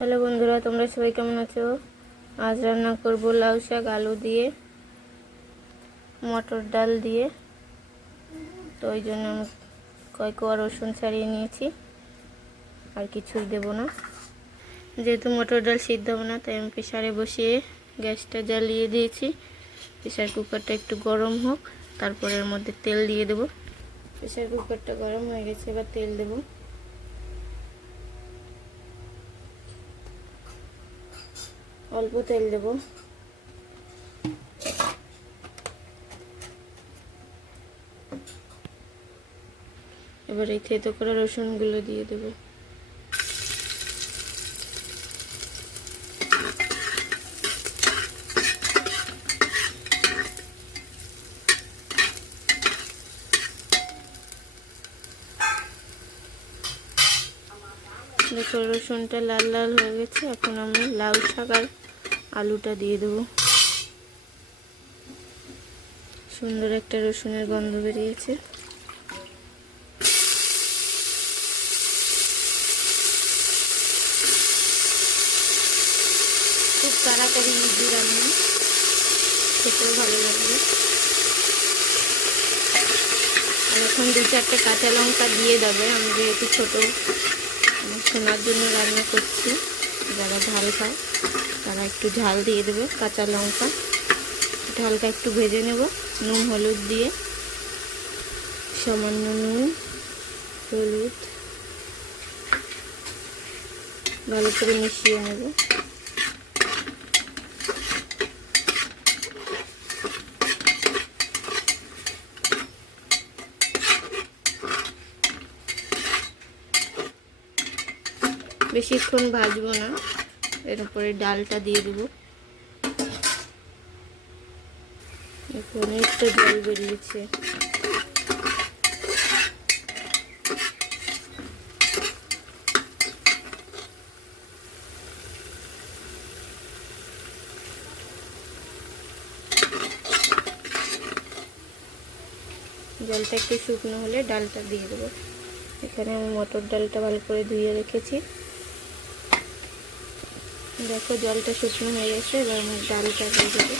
Hello বন্ধুরা, তোমরা সবাই কেমন আছো? আজ রান্না করব লাউ শাক আলু দিয়ে, মটর ডাল দিয়ে। তো ওই জন্য আমি কয়েকটা রসুন ছাড়িয়ে নিয়েছি, আর কিছুই দেব না। যেহেতু মটর ডাল সিদ্ধ হবে না, তাই আমি প্রেসারে বসিয়ে গ্যাসটা জ্বালিয়ে দিয়েছি। প্রেসার কুকারটা একটু গরম হোক, তারপর এর মধ্যে তেল দিয়ে দেব। প্রেসার কুকারটা গরম হয়ে গেছে, এবার তেল দেব। অল্প তেল দেব। এবার এই থেতো করা রসুনগুলো দিয়ে দেব। দেখো রসুনটা লাল লাল হয়ে গেছে। এখন আমি লাউ শাক আর আলুটা দিয়ে দেবো। সুন্দর একটা রসুনের গন্ধ বেরিয়েছে। খুব তাড়াতাড়ি ইজি রান্না, খেতেও ভালো লাগবে। আর এখন 2-4টে কাঁচা লঙ্কা দিয়ে দেবে। আমি যেহেতু ছোটো শোনার জন্য রান্না করছি, যারা ঝাল খায় তারা একটু ঝাল দিয়ে দেবে। কাঁচা লঙ্কা এটা হালকা একটু ভেজে নেব, নুন হলুদ দিয়ে, সামান্য নুন হলুদ ভালো করে মিশিয়ে নেব। বেশিক্ষণ ভাজবো না। এর উপরে ডালটা দিয়ে দেবো। অনেকটা জল বেরিয়েছে। জলটা একটু শুকনো হলে ডালটা দিয়ে দেবো। এখানে আমি মটর ডালটা ভালো করে ধুয়ে রেখেছি। দেখো জলটা শুকনো হয়ে গেছে। এবার আমি ডালটা দিয়ে দেবো,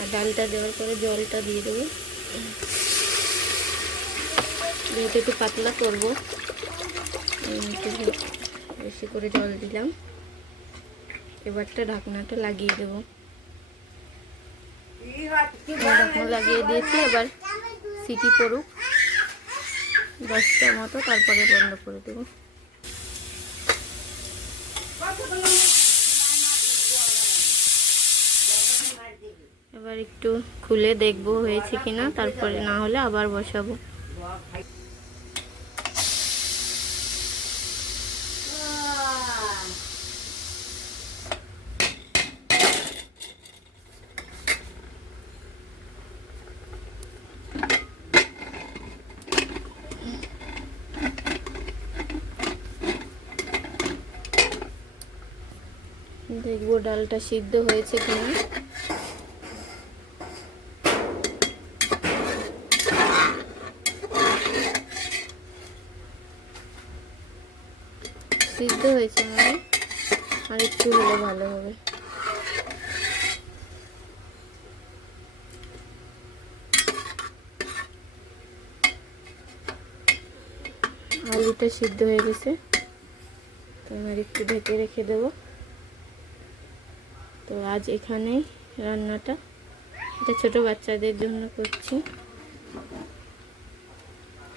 আর ডালটা দেওয়ার পরে জলটা দিয়ে দেবো। যেহেতু একটু পাতলা করবো, একটু বেশি করে জল দিলাম। এবারটা ঢাকনাটা লাগিয়ে দেবো। ঢাকনা লাগিয়ে দিয়েছি। এবার সিটি পড়ুক 10টার মতো, তারপরে বন্ধ করে দেবো। এবার একটু খুলে দেখবো হয়েছে কিনা, তারপরে না হলে আবার বসাবো। দেখবো ডালটা সিদ্ধ হয়েছে কিনা। সিদ্ধ হয়েছে, মানে আর একটু হলে ভালো হবে। আলুটা সিদ্ধ হয়ে গেছে, তো আর একটু ঢেকে রেখে দেবো। তো আজ এখানেই রান্নাটা, এটা ছোট বাচ্চাদের জন্য করছি।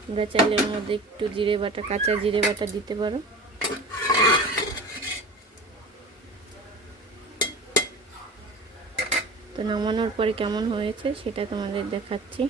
তোমরা চাইলে এর মধ্যে একটু জিরে বাটা, কাঁচা জিরে বাটা দিতে পারো। তো নামানোর পরে কেমন হয়েছে সেটা তোমাদের দেখাচ্ছি।